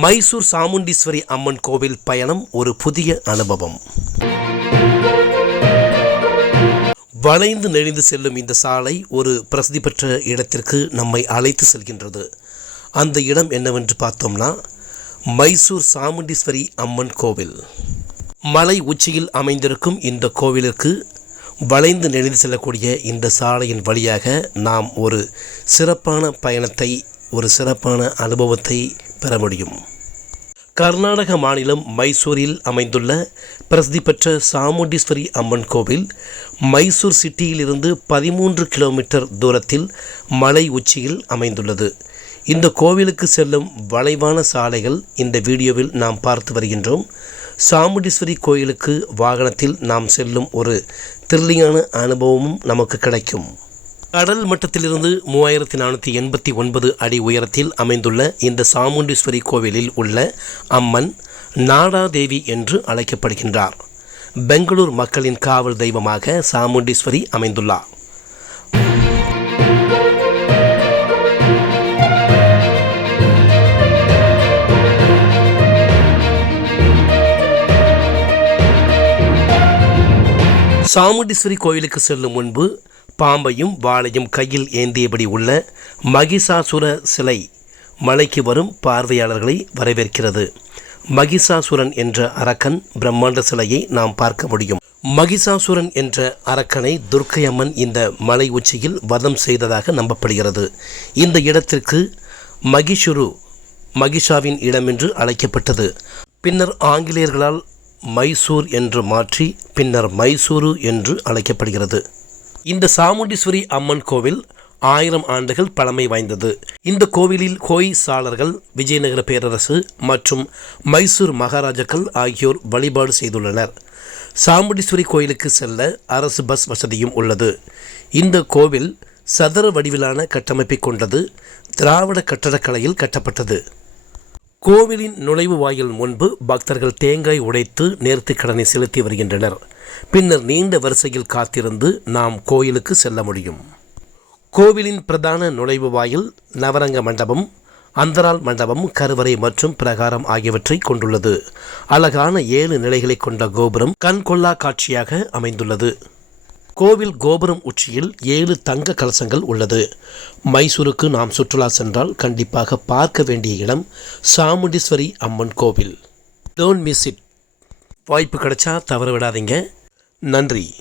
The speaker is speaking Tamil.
மைசூர் சாமுண்டீஸ்வரி அம்மன் கோவில் பயணம் ஒரு புதிய அனுபவம். வளைந்து நெளிந்து செல்லும் இந்த சாலை ஒரு பிரசித்தி பெற்ற இடத்திற்கு நம்மை அழைத்து செல்கின்றது. அந்த இடம் என்னவென்று பார்த்தோம்னா மைசூர் சாமுண்டீஸ்வரி அம்மன் கோவில். மலை உச்சியில் அமைந்திருக்கும் இந்த கோவிலுக்கு வளைந்து நெளிந்து செல்லக்கூடிய இந்த சாலையின் வழியாக நாம் ஒரு சிறப்பான பயணத்தை ஒரு சிறப்பான அனுபவத்தை பெற முடியும். கர்நாடக மாநிலம் மைசூரில் அமைந்துள்ள பிரசித்தி பெற்ற சாமுண்டீஸ்வரி அம்மன் கோவில் மைசூர் சிட்டியிலிருந்து பதிமூன்று கிலோமீட்டர் தூரத்தில் மலை உச்சியில் அமைந்துள்ளது. இந்த கோவிலுக்கு செல்லும் வளைவான சாலைகள் இந்த வீடியோவில் நாம் பார்த்து வருகின்றோம். சாமுண்டீஸ்வரி கோயிலுக்கு வாகனத்தில் நாம் செல்லும் ஒரு திருளியான அனுபவமும் நமக்கு கிடைக்கும். கடல் மட்டத்திலிருந்து மூவாயிரத்தி நானூற்றி எண்பத்தி ஒன்பது அடி உயரத்தில் அமைந்துள்ள இந்த சாமுண்டீஸ்வரி கோவிலில் உள்ள அம்மன் நாடாதேவி என்று அழைக்கப்படுகின்றார். பெங்களூர் மக்களின் காவல் தெய்வமாக சாமுண்டீஸ்வரி அமைந்துள்ளார். சாமுண்டீஸ்வரி கோயிலுக்கு செல்லும் முன்பு பாம்பையும் வாளையும் கையில் ஏந்தியபடி உள்ள மகிஷாசுர சிலை மலைக்கு வரும் பார்வையாளர்களை வரவேற்கிறது. மகிஷாசுரன் என்ற அரக்கன் பிரம்மாண்ட சிலையை நாம் பார்க்க முடியும். மகிஷாசுரன் என்ற அரக்கனை துர்க்கை அம்மன் இந்த மலை உச்சியில் வதம் செய்ததாக நம்பப்படுகிறது. இந்த இடத்திற்கு மகிஷுரு மகிஷாவின் இடம் என்று அழைக்கப்பட்டது. பின்னர் ஆங்கிலேயர்களால் மைசூர் என்று மாற்றி பின்னர் மைசூரு என்று அழைக்கப்படுகிறது. இந்த சாமுண்டீஸ்வரி அம்மன் கோவில் ஆயிரம் ஆண்டுகள் பழமை வாய்ந்தது. இந்த கோவிலில் ஹோய்சாளர்கள் விஜயநகர பேரரசு மற்றும் மைசூர் மகாராஜாக்கள் ஆகியோர் வழிபாடு செய்துள்ளனர். சாமுண்டீஸ்வரி கோயிலுக்கு செல்ல அரசு பஸ் வசதியும் உள்ளது. இந்த கோவில் சதுர வடிவிலான கட்டமைப்பை கொண்டது. திராவிட கட்டடக்கலையில் கட்டப்பட்டது. கோவிலின் நுழைவு வாயில் முன்பு பக்தர்கள் தேங்காய் உடைத்து நேர்த்திக் கடனை செலுத்தி வருகின்றனர். பின்னர் நீண்ட வரிசையில் காத்திருந்து நாம் கோயிலுக்கு செல்ல முடியும். கோவிலின் பிரதான நுழைவு வாயில் நவரங்க மண்டபம் அந்தரால் மண்டபம் கருவறை மற்றும் பிரகாரம் ஆகியவற்றை கொண்டுள்ளது. அழகான ஏழு நிலைகளை கொண்ட கோபுரம் கண்கொள்ளா காட்சியாக அமைந்துள்ளது. கோவில் கோபுரம் உச்சியில் ஏழு தங்க கலசங்கள் உள்ளது. மைசூருக்கு நாம் சுற்றுலா சென்றால் கண்டிப்பாக பார்க்க வேண்டிய இடம் சாமுண்டீஸ்வரி அம்மன் கோவில். டோன்ட் மிஸ் இட் வாய்ப்பு கிடைச்சா தவற விடாதீங்க. நன்றி.